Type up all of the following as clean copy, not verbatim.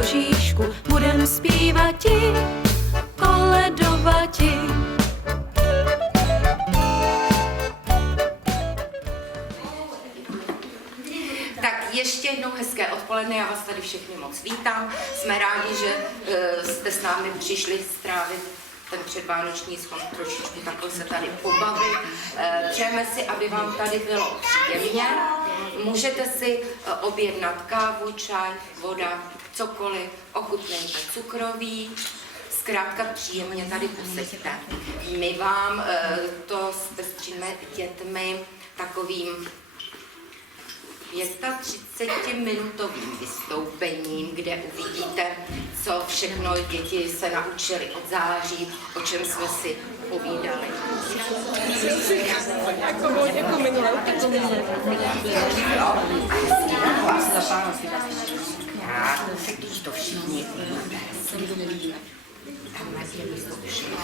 Božíšku, budem zpívati, koledovati. Tak ještě jednou hezké odpoledne, já vás tady všechny moc vítám. Jsme rádi, že jste s námi přišli strávit ten předvánoční schod, trošičku takhle se tady pobavit. Přejeme si, aby vám tady bylo příjemně. Můžete si objednat kávu, čaj, voda, cokoliv, ochutnejte cukroví. Zkrátka příjemně tady poseďte. My vám to zpestříme dětmi takovým 35-minutovým vystoupením, kde uvidíte, co všechno děti se naučili od září, o čem jsme si povídali. Když to všichni tamhle je vystoušení.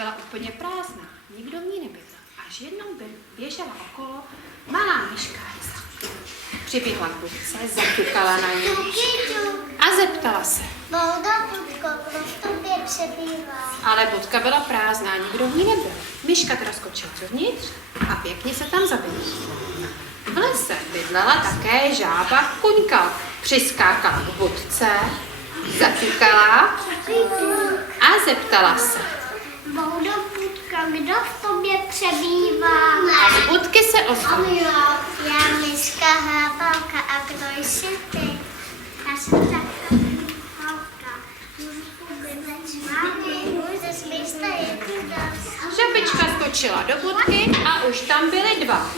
byla úplně prázdná, nikdo v ní nebydlel. Až jednou běžela okolo malá myška Hejza. Přiběhla k budce, zaťukala na ní a zeptala se. Bouda, Budko, kdo v tobě přebývá? Ale budka byla prázdná, nikdo v ní nebyl. Myška teda skočila dovnitř a pěkně se tam zabila. V lese bydlela také žába Kuňka. Přiskákala k budce, zaťukala a zeptala se. Bouda, Budka, kdo v tobě přebývá? A z budky se ozval. Já myška Hábalka, a kdo jsi ty? Já jsem taková Hábalka. Můžeš mi Žabička skočila do budky a už tam byly dva.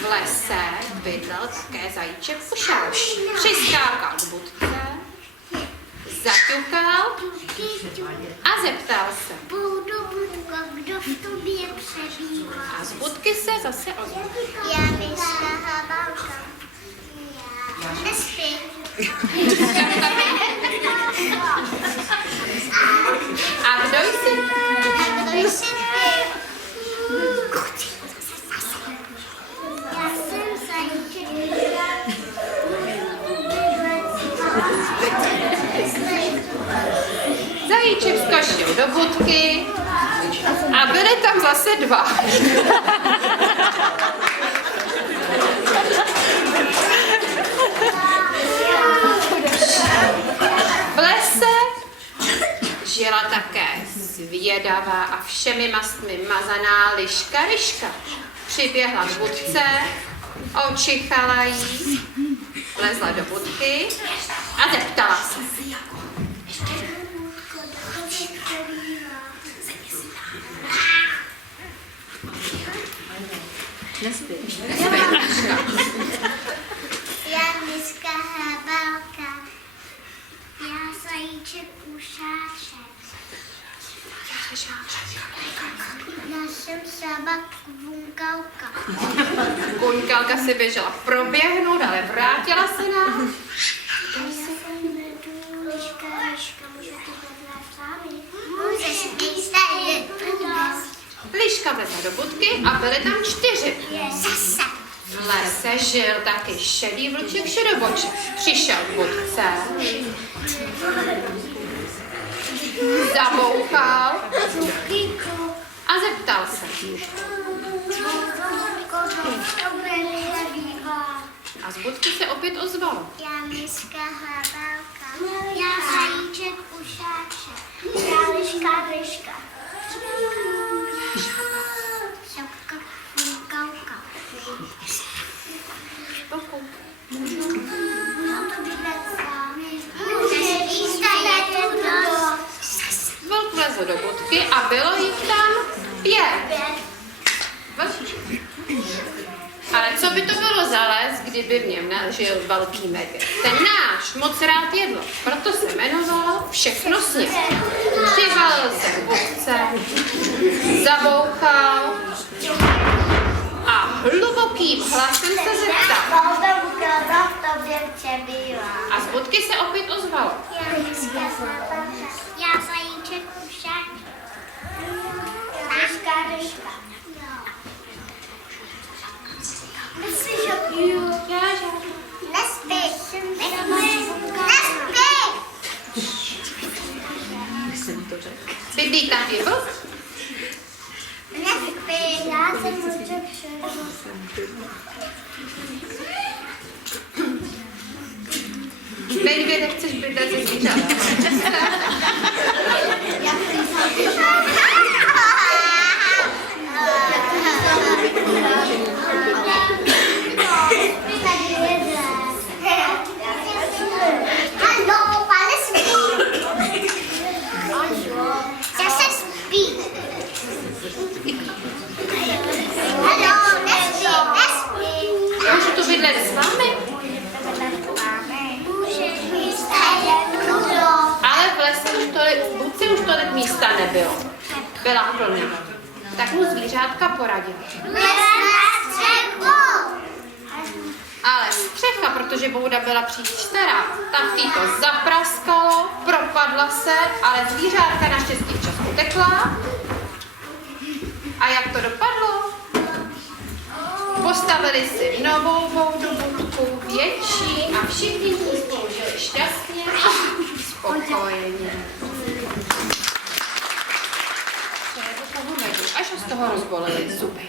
V lese bydlel také zajíček Kušáš. Přiskákal k budce, zaťukal a zeptal se. Boudo, Budko, kdo v tobě přebývá? A z budky se zase ozval. Já myška Hábalka. Nespí. A kdo jsi? A kdo jsi ty? Já jsem zajíček. Zajíček skočil do budky a byly tam zase dva. V lese žila také zvědavá a všemi mastmi mazaná liška Ryška. Přiběhla k budce, očichala jí, lezla do budky a zeptala se. Já myška Hábalka. Já zajíček Kušáček. Já jsem žába Kunkálka. Kuňkalka si běžela proběhnout, ale vrátila se nám. Já se jmenuji Liška Ryška. Můžu to vedle s vámi? Můžeš, nejste Liška vlezla do budky a byly tam 4. Zase. V lese žil taky šedý vlček Šedoboček. Přišel k budce, zabouchal a zeptal se. A z budky se opět ozvalo. Já myška Hábalka. Já zajíček Kušáček. Já Liška Ryška. Šapka Kunkálka. Vlk vlezl do budky a bylo jich tam 5. Ale co by to bylo za les, kdyby v něm žil velký medvěd? Ten náš moc rád jedl, proto se jmenoval Všechno sněh. Přivalil se k budce, zabouchal a hlubokým hlasem se zeptal. A z budky se opět ozvalo. Já zajíček Kušáček. Liška Ryška. Nespí. Bydlí tam i vlk? Nespí. Já jsem vlček Medvěde, chceš bydlet se zvířatem? Hallo, pane spí. Zase spí. Hallo, nespí. Můžu tu bydlet s vámi? Ale v lese v budce už tolik místa nebylo. Byla plná. Tak mu zvířátka poradila. Ale střecha, protože Bouda byla příliš stará, tak jí to zapraskalo, propadla se, ale zvířátka naštěstí včas utekla A jak to dopadlo? Postavili si novou vodovodku, větší a všichni z ní spolu žili šťastně a spokojeně. Třeba toho medu, až ho z toho rozbolely zuby.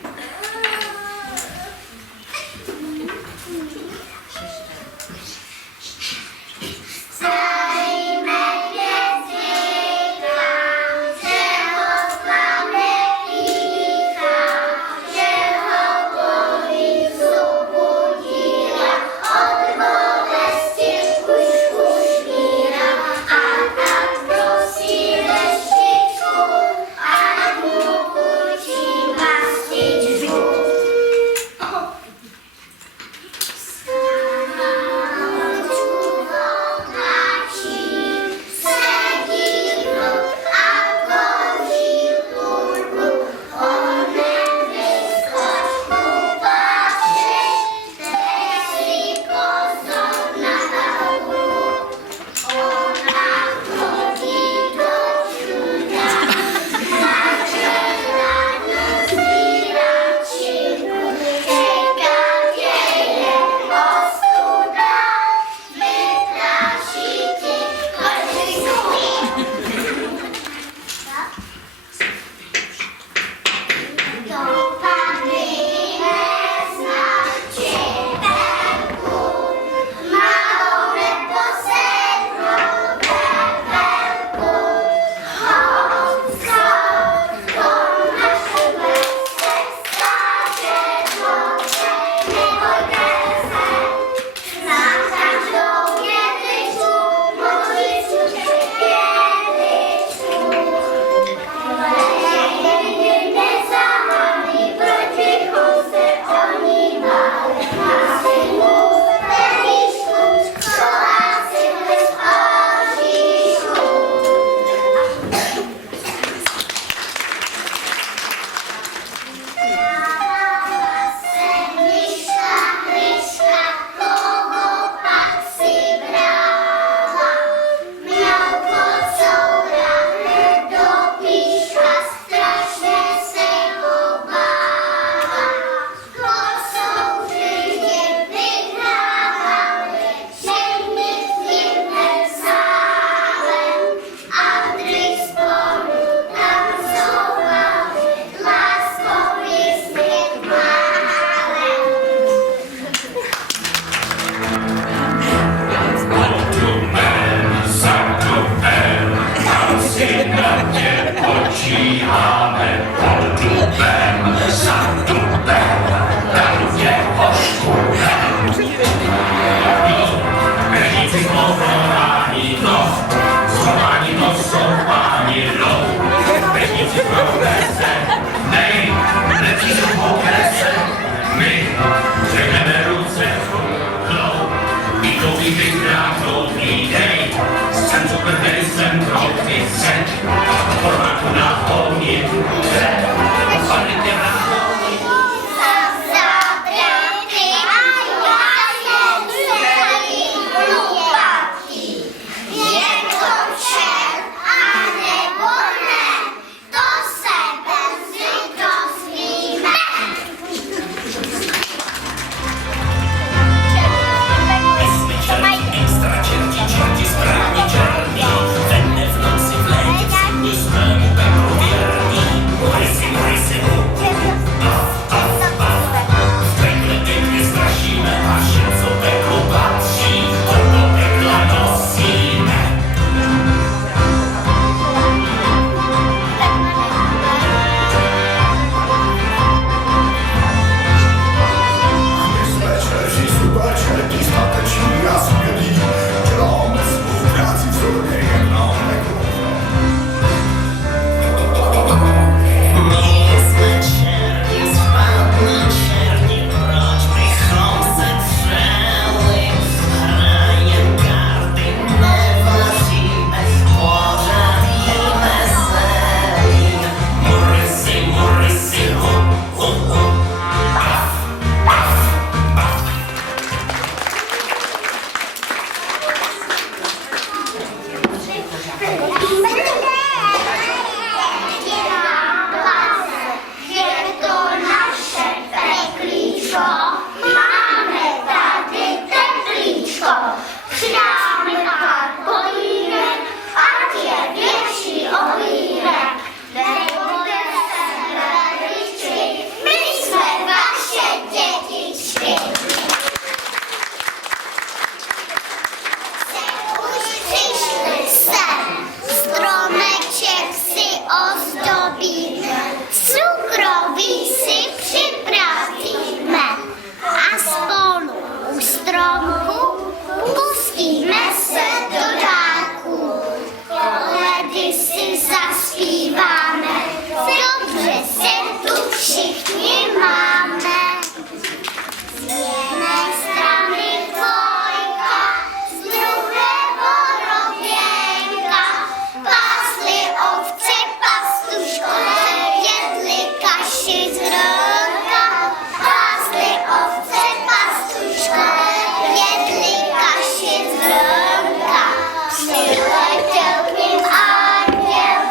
Wennne w nocy wleć, nie smému pęku wierni, ozdobíme, cukroví si připravíme a spolu u stromku pustíme se do dárku. Koledy si zaspíváme, dobře se tu všichni máme. Z jedné strany dvojka, z druhé borověnka, pásli ovce pastuškové, jedli kaši z hrnka. Pásli ovce pastuškové, jedli kaši z hrnka. Přiletěl k nim anděl,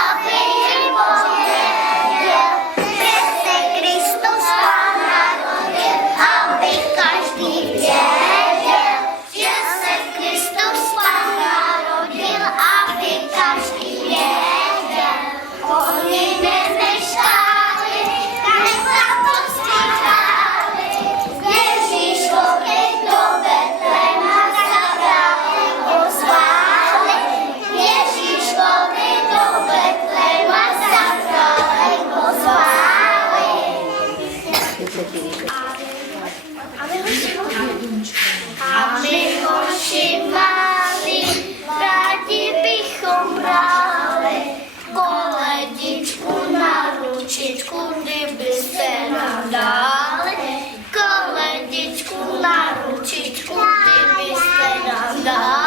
aby jim pověděl, že se Kristus Pán narodil, aby každý věděl, že se Kristus Pán narodil, aby každý věděl. Oni nemeškáli, tak tam pospíchali, Ježíš chodil do Betléma, zabrali ho zváli. Ježíš chodil do Betléma, zabrali ho zváli. A my hoši malí, rádi bychom brali koledičku na ručičku, kdybyste nám dali. Koledičku na ručičku, kdybyste nám dali.